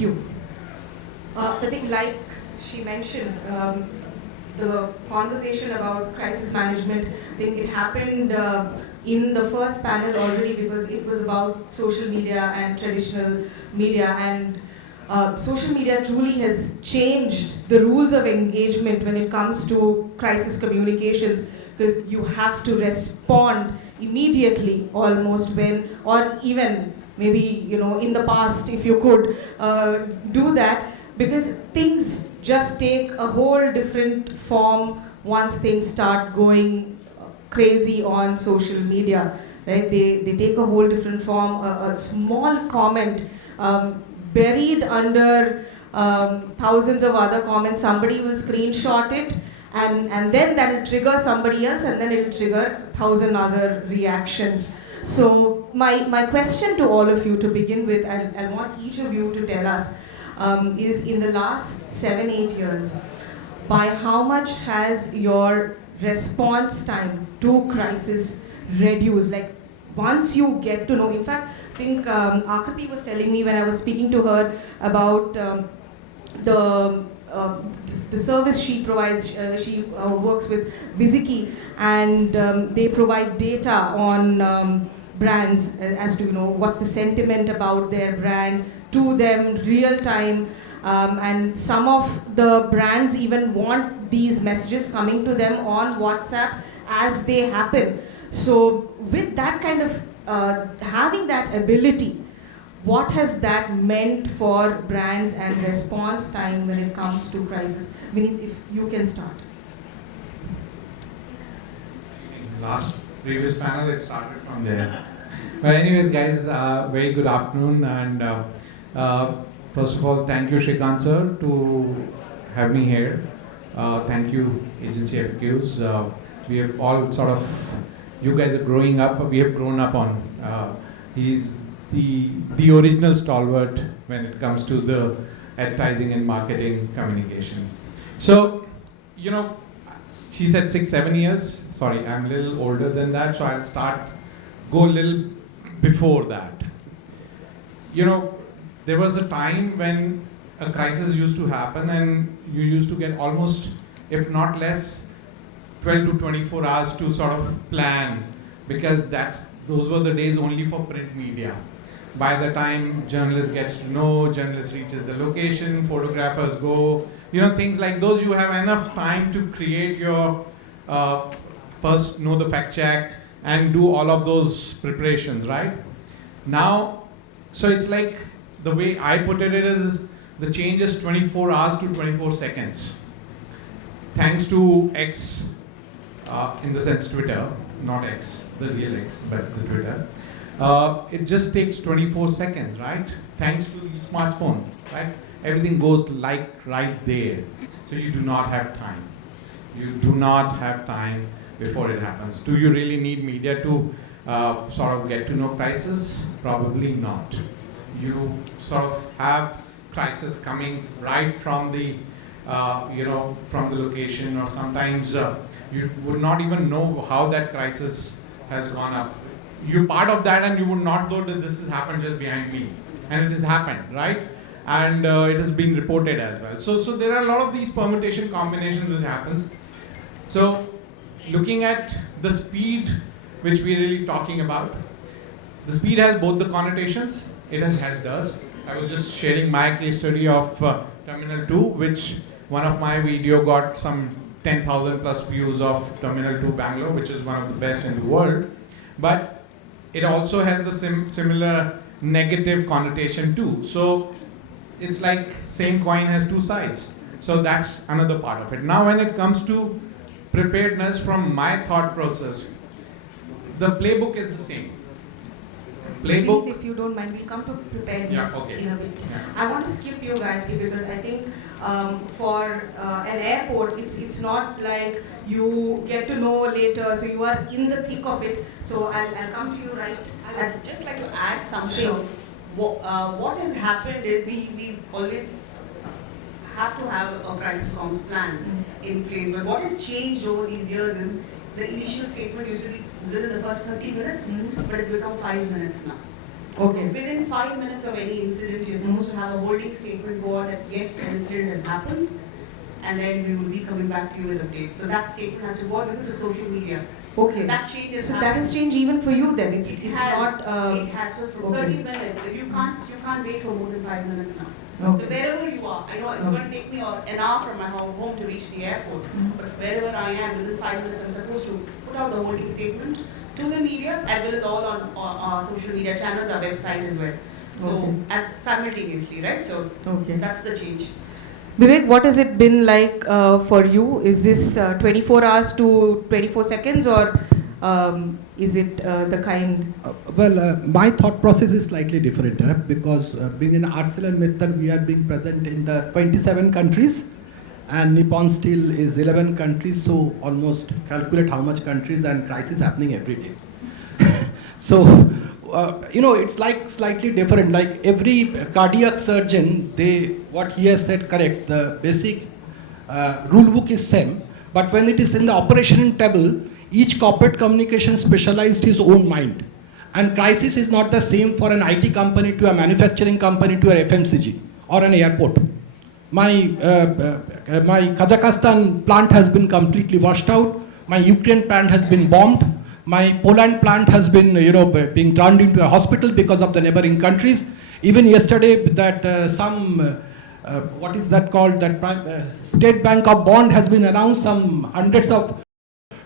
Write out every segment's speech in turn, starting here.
ask you, I think like she mentioned, the conversation about crisis management, I think it happened in the first panel already because it was about social media and traditional media, and social media truly has changed the rules of engagement when it comes to crisis communications, because you have to respond immediately almost when, or even maybe in the past if you could do that, because things just take a whole different form once things start going crazy on social media, right? They take a whole different form. A small comment buried under thousands of other comments, somebody will screenshot it, and then that will trigger somebody else, and then it will trigger 1,000 other reactions. So my question to all of you to begin with, and I want each of you to tell us, is in the last 7-8 years, by how much has your response time to crisis reduced? Like, once you get to know, in fact, I think Akriti was telling me when I was speaking to her about the service she provides. She works with Viziki, and they provide data on brands as to what's the sentiment about their brand to them real time, and some of the brands even want these messages coming to them on WhatsApp as they happen. So with that kind of having that ability, what has that meant for brands and response time when it comes to crisis? Vineet, if you can start. Last previous panel, it started from there. But anyways, guys, very good afternoon, and first of all, thank you, Shrikant sir, to have me here. Thank you, Agency FQs. We have all sort of, you guys are growing up, we have grown up on. He's the original stalwart when it comes to the advertising and marketing communication. So, she said 6-7 years. Sorry, I'm a little older than that, so I'll go a little before that. There was a time when a crisis used to happen and you used to get almost, if not less, 12 to 24 hours to sort of plan, because those were the days only for print media. By the time journalist gets to know, journalist reaches the location, photographers go, things like those, you have enough time to create your, first know the fact check and do all of those preparations, right? Now, so it's like, the way I put it is, the change is 24 hours to 24 seconds. Thanks to X, in the sense Twitter, not X, the real X, but the Twitter. It just takes 24 seconds, right? Thanks to the smartphone, right? Everything goes like right there. So you do not have time. You do not have time before it happens. Do you really need media to sort of get to know crisis? Probably not. You sort of have crisis coming right from the, from the location, or sometimes you would not even know how that crisis has gone up. You're part of that and you would not know that this has happened just behind me. And it has happened, right? And it is being reported as well. So there are a lot of these permutation combinations which happens. So looking at the speed which we're really talking about, the speed has both the connotations. It has helped us. I was just sharing my case study of Terminal 2, which one of my video got some 10,000 plus views of Terminal 2 Bangalore, which is one of the best in the world. But it also has the similar negative connotation too. So it's like same coin has two sides. So that's another part of it. Now when it comes to preparedness, from my thought process, the playbook is the same. Playbook. If you don't mind, we'll come to preparedness in a bit. Yeah. I want to skip you, Gayathri, because I think for an airport, it's not like you get to know later, so you are in the thick of it. So I'll come to you right. I would just like to add something. Sure. What has happened is we always have to have a crisis comms plan in place. But what has changed over these years is the initial statement used to be within the first 30 minutes, but it's become 5 minutes now. Okay. So within 5 minutes of any incident, you're supposed to have a holding statement go out that yes, an incident has happened, and then we will be coming back to you with updates. So that statement has to go out because of social media. Okay. That change is So that has changed even for you then. It's has, not. it has for okay. 30 minutes. You can't wait for more than 5 minutes now. Okay. So wherever you are, I know it's going to take me an hour from my home to reach the airport, but wherever I am, within 5 minutes, I'm supposed to put out the holding statement to the media as well as all on our social media channels, our website as well. So simultaneously, right? So that's the change. Bibek, what has it been like for you? Is this 24 hours to 24 seconds, or is it the kind? My thought process is slightly different because being in ArcelorMittal, we are being present in the 27 countries, and Nippon Steel is 11 countries. So almost calculate how much countries and crisis happening every day. So it's like slightly different. Like every cardiac surgeon, what he has said correct. The basic rule book is same, but when it is in the operation table, each corporate communication specialized his own mind. And crisis is not the same for an IT company to a manufacturing company to an FMCG or an airport. My Kazakhstan plant has been completely washed out. My Ukraine plant has been bombed. My Poland plant has been, being turned into a hospital because of the neighboring countries. Even yesterday, that what is that called? That State Bank of bond has been announced. Some hundreds of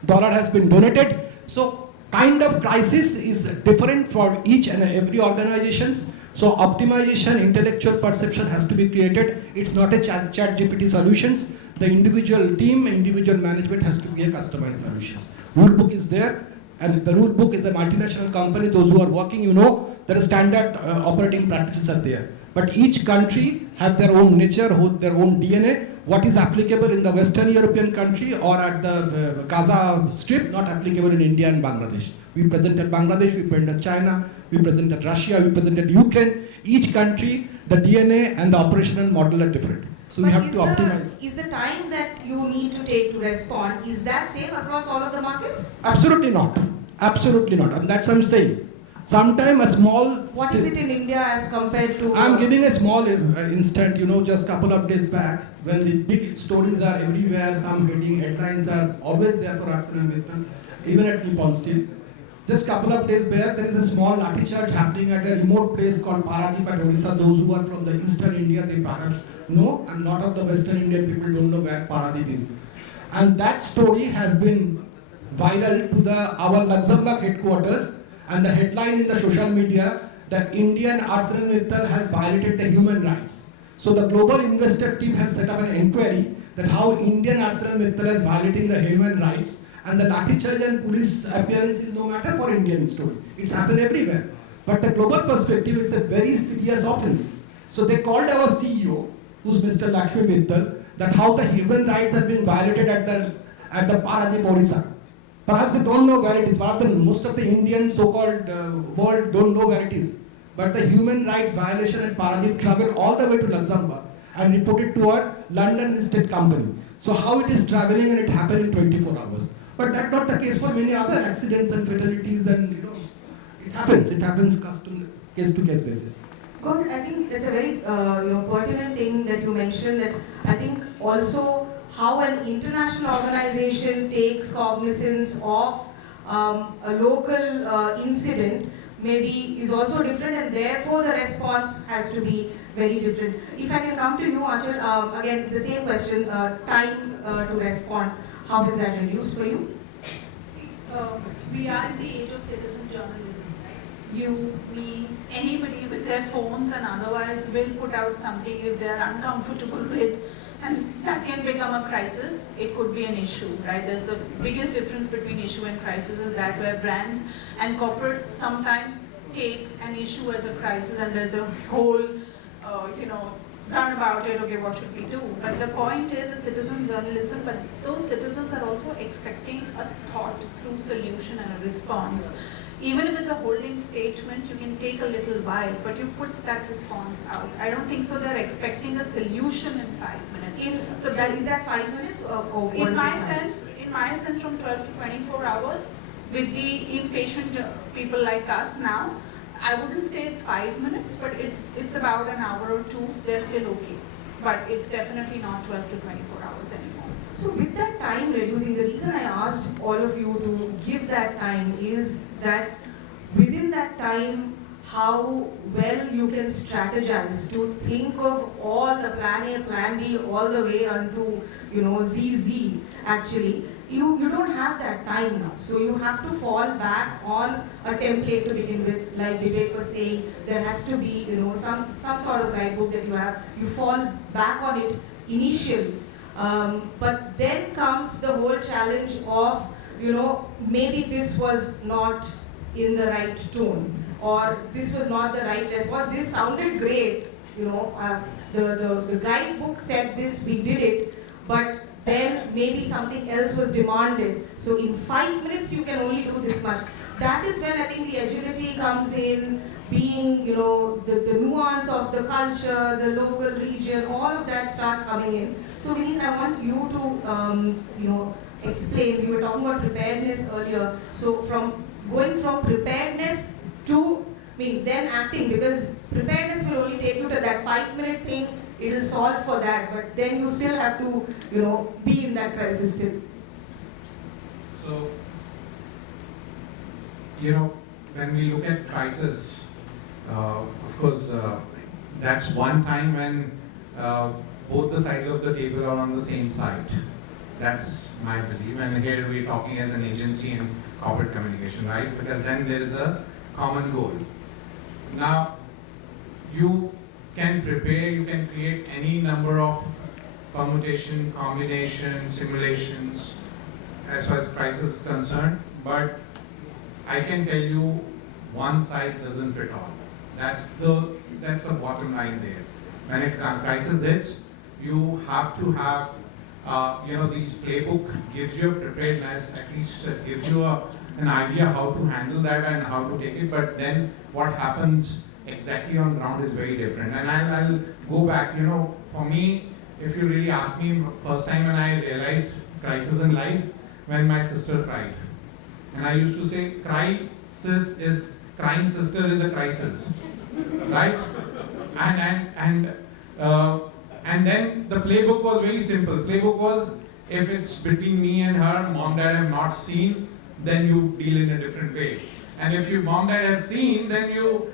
dollars has been donated. So kind of crisis is different for each and every organizations. So optimization, intellectual perception has to be created. It's not a chat GPT solutions. The individual team, individual management has to be a customized solution. Rule book is there, and the rule book is a multinational company. Those who are working, there are standard operating practices are there. But each country have their own nature, their own DNA. What is applicable in the Western European country or at the Gaza Strip, not applicable in India and Bangladesh. We presented Bangladesh, we presented China, we presented Russia, we presented Ukraine. Each country, the DNA and the operational model are different. So we have to optimize. Is the time that you need to take to respond, is that same across all of the markets? Absolutely not. Absolutely not. And that's what I'm saying. Sometime a small... What is it in India as compared to... I'm giving a small instant, just a couple of days back, when the big stories are everywhere, some headlines are always there for ArcelorMittal, even at Nippon Steel. Just a couple of days back, there is a small lathi charge happening at a remote place called Paradeep at Odisha. Those who are from the Eastern India, they perhaps know, and lot of the Western Indian people don't know where Paradeep is. And that story has been viral to our Luxembourg headquarters, and the headline in the social media that Indian ArcelorMittal has violated the human rights. So the global investor team has set up an inquiry that how Indian ArcelorMittal is violating the human rights, and the lathi charge and police appearance is no matter for Indian story. It's happened everywhere. But the global perspective, it's a very serious offense. So they called our CEO, who's Mr. Lakshmi Mittal, that how the human rights have been violated at the Paradeep, Odisha. Perhaps they don't know where it is. Most of the Indian so-called world don't know where it is. But the human rights violation at Paradeep traveled all the way to Luxembourg and reported to our London listed company. So how it is traveling, and it happened in 24 hours. But that's not the case for many other accidents and fatalities, and it happens. It happens case to case basis. Good. I think that's a very pertinent thing that you mentioned. That I think also how an international organization takes cognizance of a local incident maybe is also different, and therefore the response has to be very different. If I can come to you, Aanchal, again the same question, time to respond. How is that reduced for you? We are in the age of citizen journalism. You, me, anybody with their phones and otherwise will put out something if they are uncomfortable with, and that can become a crisis. It could be an issue, right? There's the biggest difference between issue and crisis is that where brands and corporates sometimes take an issue as a crisis, and there's a whole, run about it, okay, what should we do? But the point is, it's citizen journalism, but those citizens are also expecting a thought through solution and a response. Even if it's a holding statement, you can take a little while, but you put that response out. I don't think so they're expecting a solution in 5 minutes. So that is that 5 minutes or in my sense, from 12 to 24 hours, with the impatient people like us now, I wouldn't say it's 5 minutes, but it's about an hour or two. They're still okay, but it's definitely not 12 to 24 hours anymore. So with that time reducing, the reason I asked all of you to give that time is that within that time, how well you can strategize to think of all the plan A, plan B, all the way onto, ZZ actually. You don't have that time now. So you have to fall back on a template to begin with. Like Bibek was saying, there has to be, some sort of guidebook that you have. You fall back on it initially. But then comes the whole challenge of, maybe this was not in the right tone, or this was not the right response. This sounded great, the guidebook said this, we did it, but then maybe something else was demanded. So in 5 minutes you can only do this much. That is when I think the agility comes in, being, the nuance of the culture, the local region, all of that starts coming in. So Vineet, I want you to, explain. You were talking about preparedness earlier. So going from preparedness to, then acting, because preparedness will only take you to that 5 minute thing. It will solve for that, but then you still have to, be in that crisis still. So, when we look at crisis, of course, that's one time when both the sides of the table are on the same side. That's my belief. And here we're talking as an agency in corporate communication, right? Because then there is a common goal. Now, you can prepare, you can create any number of permutation, combination, simulations as far as crisis is concerned, but I can tell you one size doesn't fit all. That's the bottom line there. When it crisis hits, you have to have these playbook gives you a preparedness, at least gives you an idea how to handle that and how to take it, but then what happens exactly on ground is very different. And I'll go back, for me, if you really ask me, first time when I realized crisis in life, when my sister cried. And I used to say, crying sister is a crisis, right? And then the playbook was very simple. Playbook was, if it's between me and her, mom, dad have not seen, then you deal in a different way. And if your mom, dad have seen, then you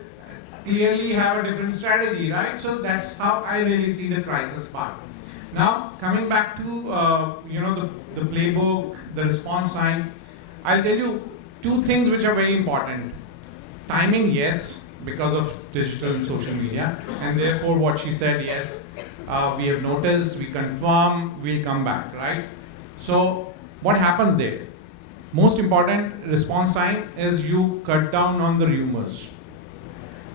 clearly have a different strategy, right? So that's how I really see the crisis part. Now, coming back to the playbook, the response time, I'll tell you two things which are very important. Timing, yes, because of digital and social media, and therefore what she said, yes, we have noticed, we confirm, we'll come back, right? So what happens there? Most important response time is you cut down on the rumors.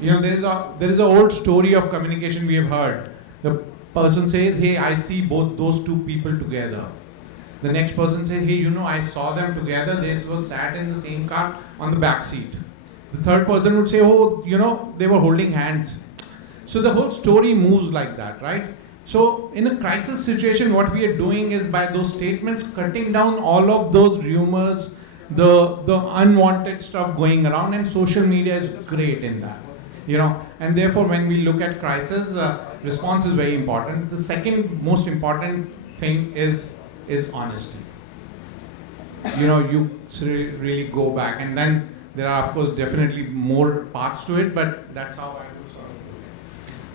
There is an old story of communication we have heard. The person says, hey, I see both those two people together. The next person says, hey, I saw them together. They were sat in the same car on the back seat. The third person would say, oh, they were holding hands. So the whole story moves like that, right? So in a crisis situation, what we are doing is by those statements, cutting down all of those rumors, the unwanted stuff going around, and social media is great in that. And therefore when we look at crisis, response is very important. The second most important thing is honesty. You really go back, and then there are of course definitely more parts to it, but that's how I would sort of.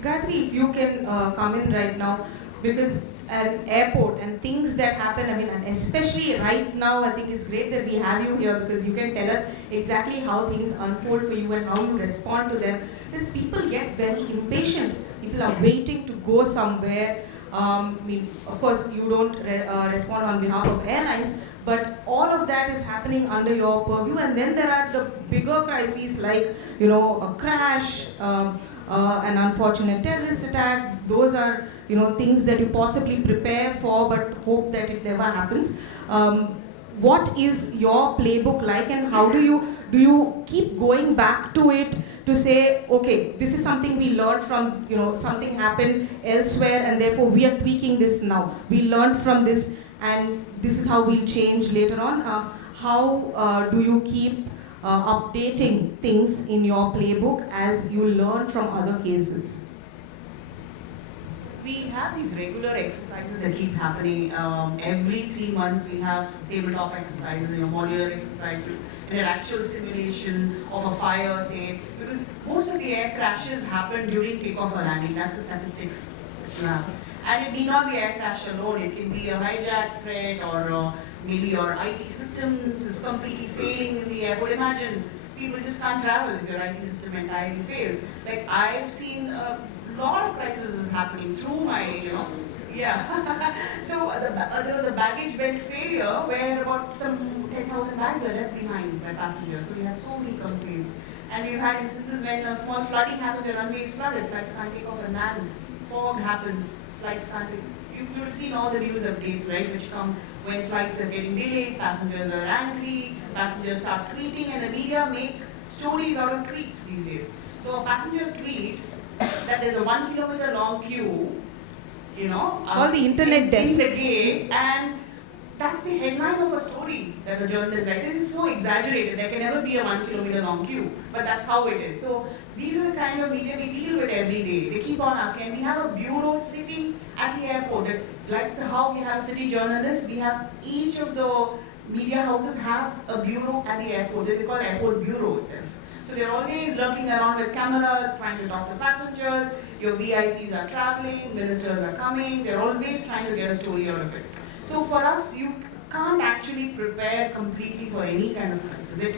Gayathri, if you can come in right now, because an airport and things that happen, and especially right now, I think it's great that we have you here because you can tell us exactly how things unfold for you and how you respond to them. Because people get very impatient. People are waiting to go somewhere. Of course, you don't respond on behalf of airlines, but all of that is happening under your purview. And then there are the bigger crises like, a crash, an unfortunate terrorist attack. Those are, things that you possibly prepare for but hope that it never happens. What is your playbook like, and how do you keep going back to it to say, okay, this is something we learned from, something happened elsewhere and therefore we are tweaking this now. We learned from this and this is how we'll change later on. How do you keep updating things in your playbook as you learn from other cases? We have these regular exercises that keep happening. Every 3 months we have tabletop exercises, modular exercises, and an actual simulation of a fire, say, because most of the air crashes happen during takeoff or landing. That's the statistics that you have. And it need not be air crash alone. It can be a hijack threat, or maybe your IT system is completely failing in the airport. Imagine people just can't travel if your IT system entirely fails. Like, I've seen lot of crises is happening through my, yeah. So there was a baggage belt failure where about some 10,000 bags were left behind by passengers. So we had so many complaints. And we've had instances when a small flooding happens, your runway is flooded, flights can't take off, and then fog happens, flights can't take. You will see all the news updates, right, which come when flights are getting delayed, passengers are angry, passengers start tweeting, and the media make stories out of tweets these days. So a passenger tweets that there's a 1 kilometer long queue, All the internet desk. in the gate, and that's the headline of a story that the journalist writes. It is so exaggerated. There can never be a 1 kilometer long queue, but that's how it is. So these are the kind of media we deal with every day. They keep on asking, and we have a bureau sitting at the airport. Like how we have city journalists, we have each of the media houses have a bureau at the airport. They call airport bureau itself. So they're always lurking around with cameras, trying to talk to passengers. Your VIPs are traveling, ministers are coming. They're always trying to get a story out of it. So for us, you can't actually prepare completely for any kind of crisis.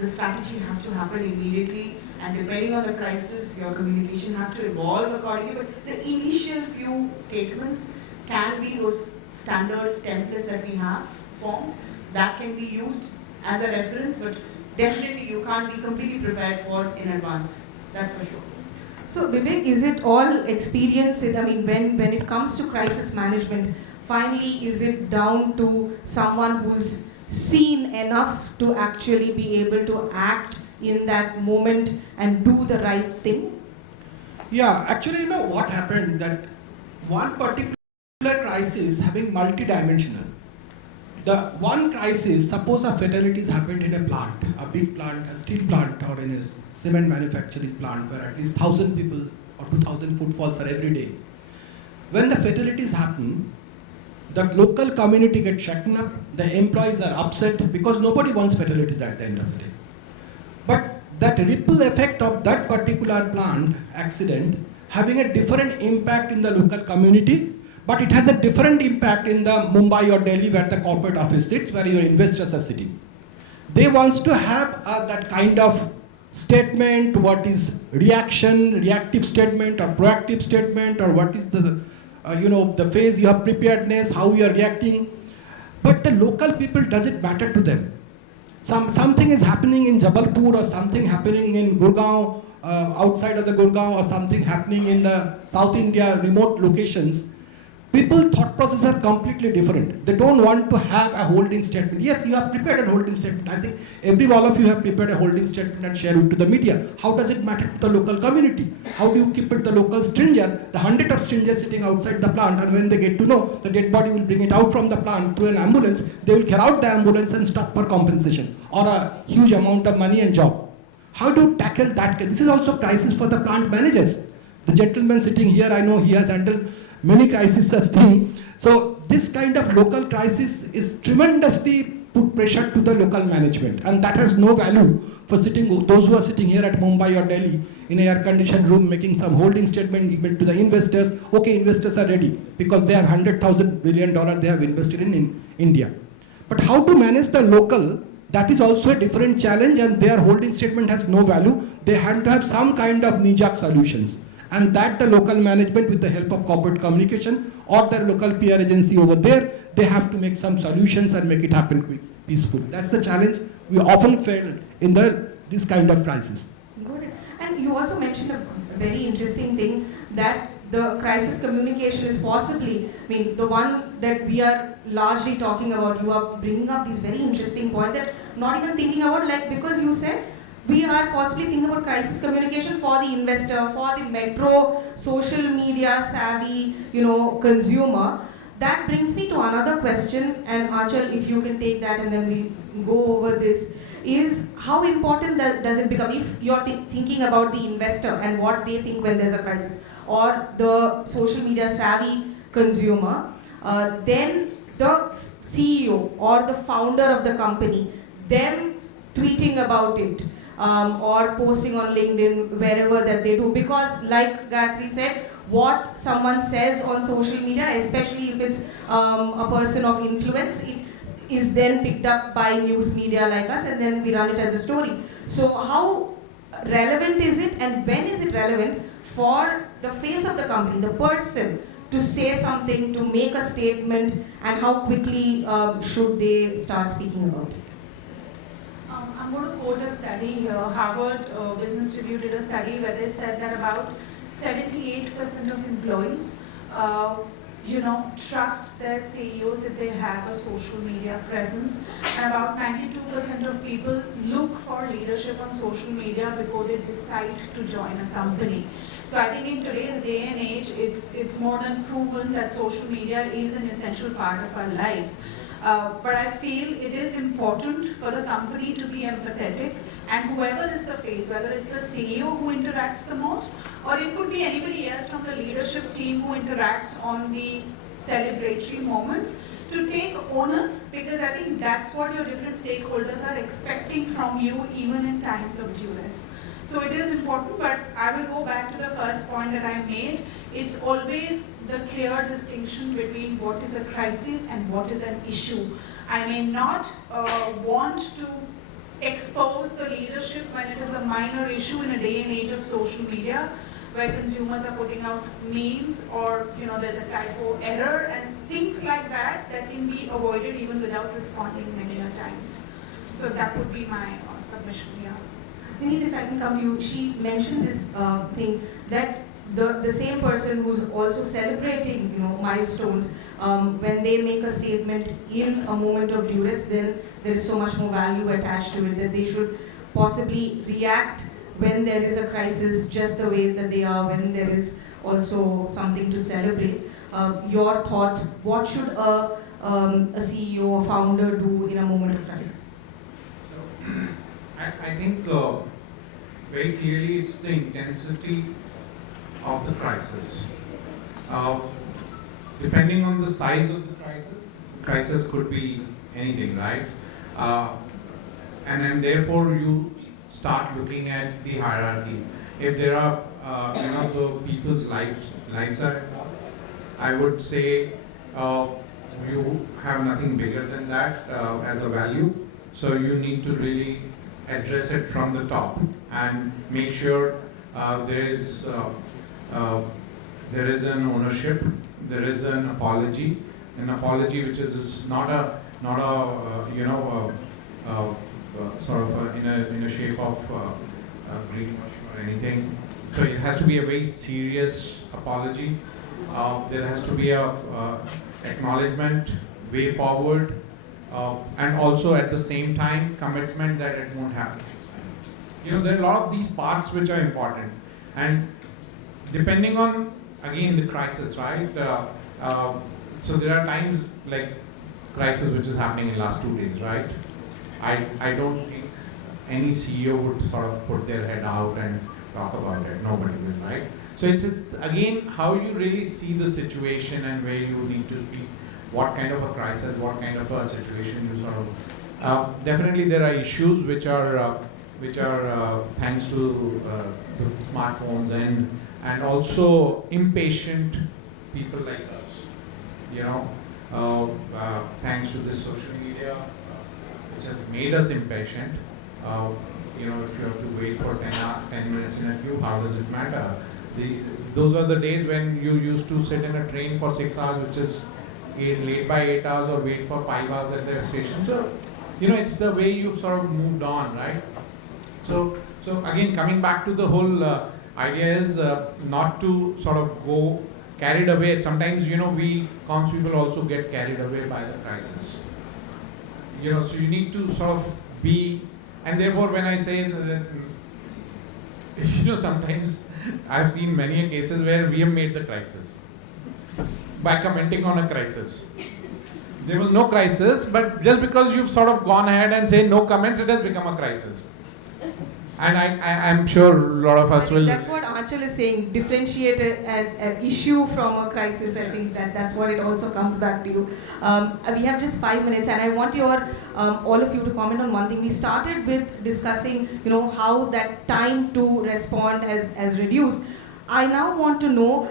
The strategy has to happen immediately, and depending on the crisis, your communication has to evolve accordingly. But the initial few statements can be those standards, templates that we have formed that can be used as a reference, but definitely you can't be completely prepared for in advance. That's for sure. So Bibek, is it all experience? When it comes to crisis management, finally, is it down to someone who's seen enough to actually be able to act in that moment and do the right thing? Yeah, actually, what happened, that one particular crisis having multidimensional. The one crisis, suppose a fatalities happened in a plant, a big plant, a steel plant, or in a cement manufacturing plant where at least 1,000 people or 2,000 footfalls are every day. When the fatalities happen, the local community gets shaken up, the employees are upset because nobody wants fatalities at the end of the day. But that ripple effect of that particular plant accident having a different impact in the local community, but it has a different impact in the Mumbai or Delhi where the corporate office sits, where your investors are sitting. They want to have that kind of statement, what is reactive statement or proactive statement, or what is the phase you have preparedness, how you are reacting. But the local people, does it matter to them? Something is happening in Jabalpur, or something happening in Gurgaon, outside of the Gurgaon, or something happening in the South India remote locations. People thought process are completely different. They don't want to have a holding statement. Yes, you have prepared a holding statement. I think every one of you have prepared a holding statement and share it to the media. How does it matter to the local community? How do you keep it the local stranger, the hundred of strangers sitting outside the plant, and when they get to know the dead body will bring it out from the plant through an ambulance, they will get out the ambulance and stop for compensation or a huge amount of money and job. How do you tackle that? This is also crisis for the plant managers. The gentleman sitting here, I know he has handled many crises such thing. So this kind of local crisis is tremendously put pressure to the local management, and that has no value for those who are sitting here at Mumbai or Delhi in an air-conditioned room making some holding statement given to the investors. Okay, investors are ready because they have $100,000 billion they have invested in India. But how to manage the local, that is also a different challenge, and their holding statement has no value. They had to have some kind of knee-jerk solutions. And that the local management, with the help of corporate communication or their local PR agency over there, they have to make some solutions and make it happen quick, peaceful. That's the challenge we often fail in this kind of crisis. Good. And you also mentioned a very interesting thing, that the crisis communication is possibly, the one that we are largely talking about. You are bringing up these very interesting points that not even thinking about, because you said, we are possibly thinking about crisis communication for the investor, for the metro, social media savvy, consumer. That brings me to another question, and Aanchal, if you can take that and then we'll go over this, is how important does it become if you're thinking about the investor and what they think when there's a crisis, or the social media savvy consumer, then the CEO or the founder of the company, them tweeting about it, or posting on LinkedIn, wherever that they do. Because like Gayathri said, what someone says on social media, especially if it's a person of influence, it is then picked up by news media like us, and then we run it as a story. So how relevant is it, and when is it relevant for the face of the company, the person, to say something, to make a statement, and how quickly should they start speaking about it? I'm going to quote a study here. Harvard Business Review did a study where they said that about 78% of employees, trust their CEOs if they have a social media presence, and about 92% of people look for leadership on social media before they decide to join a company. So I think in today's day and age, it's more than proven that social media is an essential part of our lives. But I feel it is important for the company to be empathetic, and whoever is the face, whether it's the CEO who interacts the most, or it could be anybody else from the leadership team who interacts on the celebratory moments, to take onus, because I think that's what your different stakeholders are expecting from you even in times of duress. So it is important, but I will go back to the first point that I made. It's always the clear distinction between what is a crisis and what is an issue. I may not want to expose the leadership when it is a minor issue in a day and age of social media, where consumers are putting out memes, or there's a typo error and things like that can be avoided even without responding many a times. So that would be my submission here. Vineet, if I can come to you, she mentioned this thing that the same person who's also celebrating milestones, when they make a statement in a moment of duress, then there is so much more value attached to it, that they should possibly react when there is a crisis just the way that they are when there is also something to celebrate. Your thoughts, what should a CEO, a founder do in a moment of crisis? So, I think very clearly it's the intensity of the crisis. Depending on the size of the crisis could be anything, right? And then therefore you start looking at the hierarchy. If there are, the people's lives are involved, I would say you have nothing bigger than that as a value. So you need to really address it from the top and make sure there is an ownership, there is an apology which is not a sort of in a shape of greenwashing or anything. So it has to be a very serious apology. There has to be a acknowledgement, way forward, and also at the same time commitment that it won't happen. There are a lot of these parts which are important, and depending on again the crisis, right? So there are times like crisis which is happening in last 2 days, right? I don't think any CEO would sort of put their head out and talk about it. Nobody will, right? So it's again how you really see the situation and where you need to speak, what kind of a crisis, what kind of a situation you sort of. Definitely there are issues which are thanks to the smartphones and also impatient people like us. Thanks to this social media, which has made us impatient. If you have to wait for 10 minutes in a queue, how does it matter? Those are the days when you used to sit in a train for 6 hours, which is late by 8 hours, or wait for 5 hours at the station. So, it's the way you've sort of moved on, right? So again, coming back to the whole idea is not to sort of go carried away. Sometimes, we comms people also get carried away by the crisis. So you need to sort of be, and therefore when I say that, sometimes I've seen many cases where we have made the crisis by commenting on a crisis. there was no crisis, but just because you've sort of gone ahead and say no comments, it has become a crisis. And I'm sure a lot of us will. That's what Aanchal is saying. Differentiate an issue from a crisis. I think that's what it also comes back to you. We have just 5 minutes, and I want all of you to comment on one thing. We started with discussing, how that time to respond has reduced. I now want to know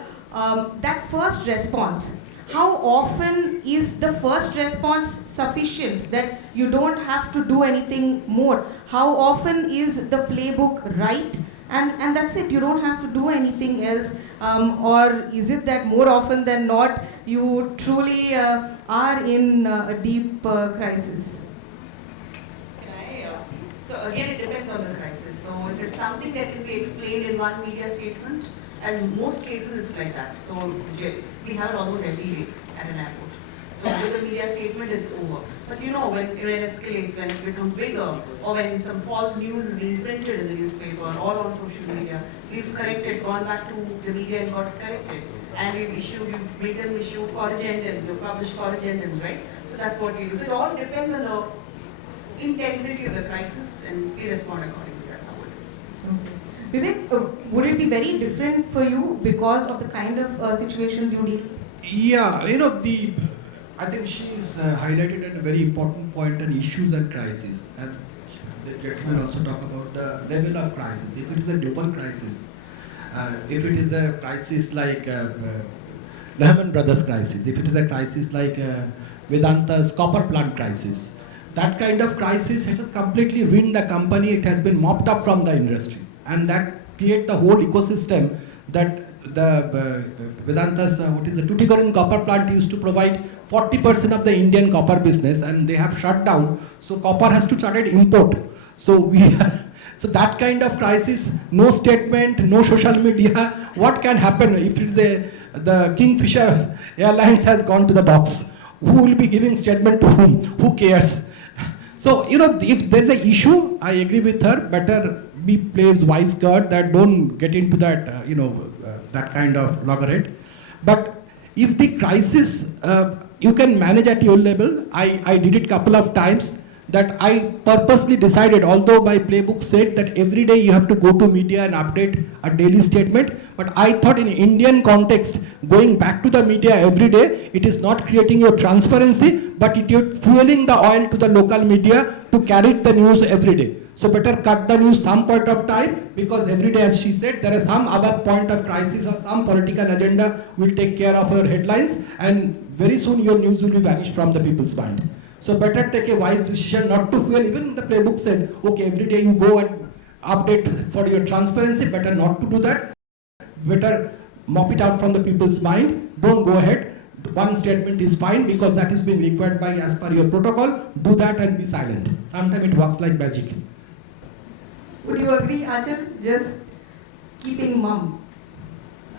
that first response. How often is the first response sufficient that you don't have to do anything more? How often is the playbook right? And that's it, you don't have to do anything else? Or is it that more often than not, you truly are in a deep crisis? So again, it depends on the crisis. So if it's something that can be explained in one media statement, as in most cases it's like that. So we have it almost every day at an airport. So with a media statement, it's over. But when it escalates, when it becomes bigger, or when some false news is being printed in the newspaper or on social media, we've gone back to the media and got it corrected. And we've made them issue corrigendums, or publish corrigendums, right? So that's what we do. So it all depends on the intensity of the crisis, and we respond accordingly. That's how it is. Bibek, would it be very different for you because of the kind of situations you deal? Yeah, I think she's highlighted a very important point on issues and crisis. And the gentleman also talk about the level of crisis. If it is a global crisis, if it is a crisis like Lehman Brothers crisis, if it is a crisis like Vedanta's copper plant crisis, that kind of crisis has completely ruined the company. It has been mopped up from the industry, and that create the whole ecosystem that the Vedanta's the Tuticorin copper plant used to provide 40% of the Indian copper business, and they have shut down. So copper has to started import. So so that kind of crisis, no statement, no social media. What can happen if it's the Kingfisher Airlines has gone to the docks? Who will be giving statement to whom? Who cares? So if there's an issue, I agree with her. Better be plays wise guard that don't get into that that kind of loggerhead. But if the crisis you can manage at your level, I did it couple of times. That I purposely decided, although my playbook said that every day you have to go to media and update a daily statement, but I thought in Indian context, going back to the media every day, it is not creating your transparency, but it is fueling the oil to the local media to carry the news every day. So better cut the news some point of time, because every day, as she said, there is some other point of crisis or some political agenda will take care of your headlines, and very soon your news will be vanished from the people's mind. So better take a wise decision not to fuel. Even the playbook said, okay, every day you go and update for your transparency, better not to do that. Better mop it out from the people's mind. Don't go ahead. One statement is fine because that is being required by as per your protocol. Do that and be silent. Sometimes it works like magic. Would you agree, Aanchal? Just keeping mum.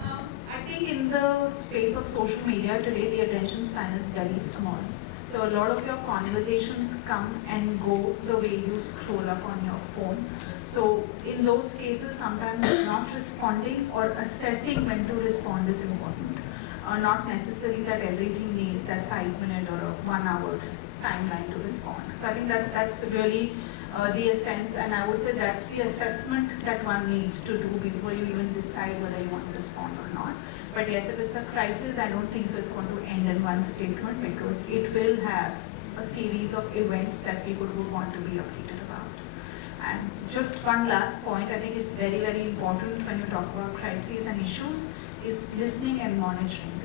I think in the space of social media today, the attention span is very small. So a lot of your conversations come and go the way you scroll up on your phone. So in those cases, sometimes not responding or assessing when to respond is important. Not necessarily that everything needs that 5-minute or a 1-hour timeline to respond. So I think that's really the essence, and I would say that's the assessment that one needs to do before you even decide whether you want to respond or not. But yes, if it's a crisis, I don't think so it's going to end in one statement, because it will have a series of events that people would want to be updated about. And just one last point, I think it's very, very important when you talk about crises and issues, is listening and monitoring.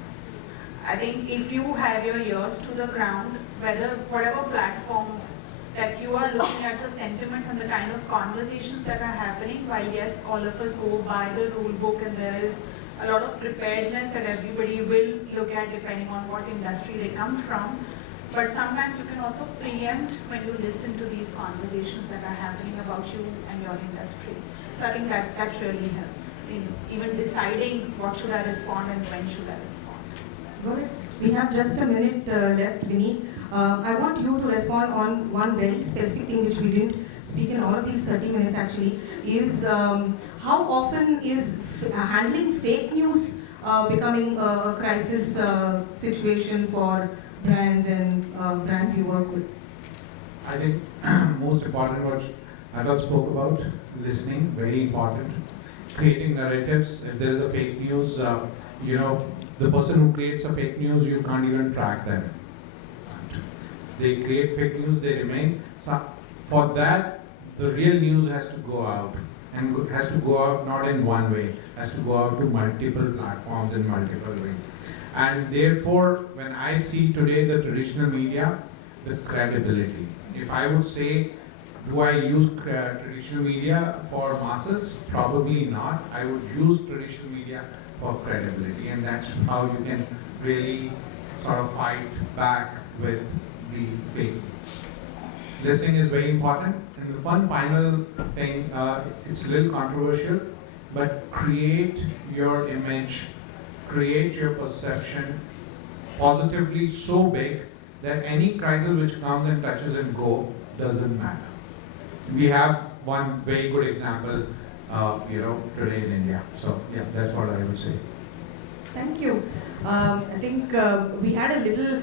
I think if you have your ears to the ground, whatever platforms that you are looking at the sentiments and the kind of conversations that are happening, while yes, all of us go by the rule book and there is a lot of preparedness that everybody will look at depending on what industry they come from. But sometimes you can also preempt when you listen to these conversations that are happening about you and your industry. So I think that really helps in even deciding what should I respond and when should I respond. Good. We have just a minute left, Vineet. I want you to respond on one very specific thing which we didn't speak in all of these 30 minutes actually, is how often is handling fake news becoming a crisis situation for brands and brands you work with? I think most important what Aanchal spoke about, listening, very important. Creating narratives. If there is a fake news, the person who creates a fake news, you can't even track them. They create fake news, they remain. So for that, the real news has to go out, and has to go out not in one way, has to go out to multiple platforms in multiple ways. And therefore, when I see today the traditional media, the credibility. If I would say, do I use traditional media for masses? Probably not. I would use traditional media for credibility, and that's how you can really sort of fight back with the fake. Listening is very important. And the one final thing, it's a little controversial, but create your image, create your perception positively so big that any crisis which comes and touches and go doesn't matter. We have one very good example, today in India. So yeah, that's what I would say. Thank you. I think we had a little,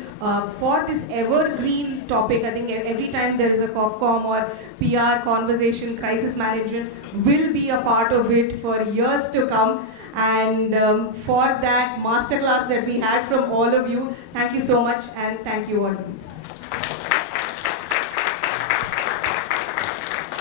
for this evergreen topic, I think every time there is a COPCOM or PR conversation, crisis management will be a part of it for years to come. And for that masterclass that we had from all of you, thank you so much, and thank you, audience.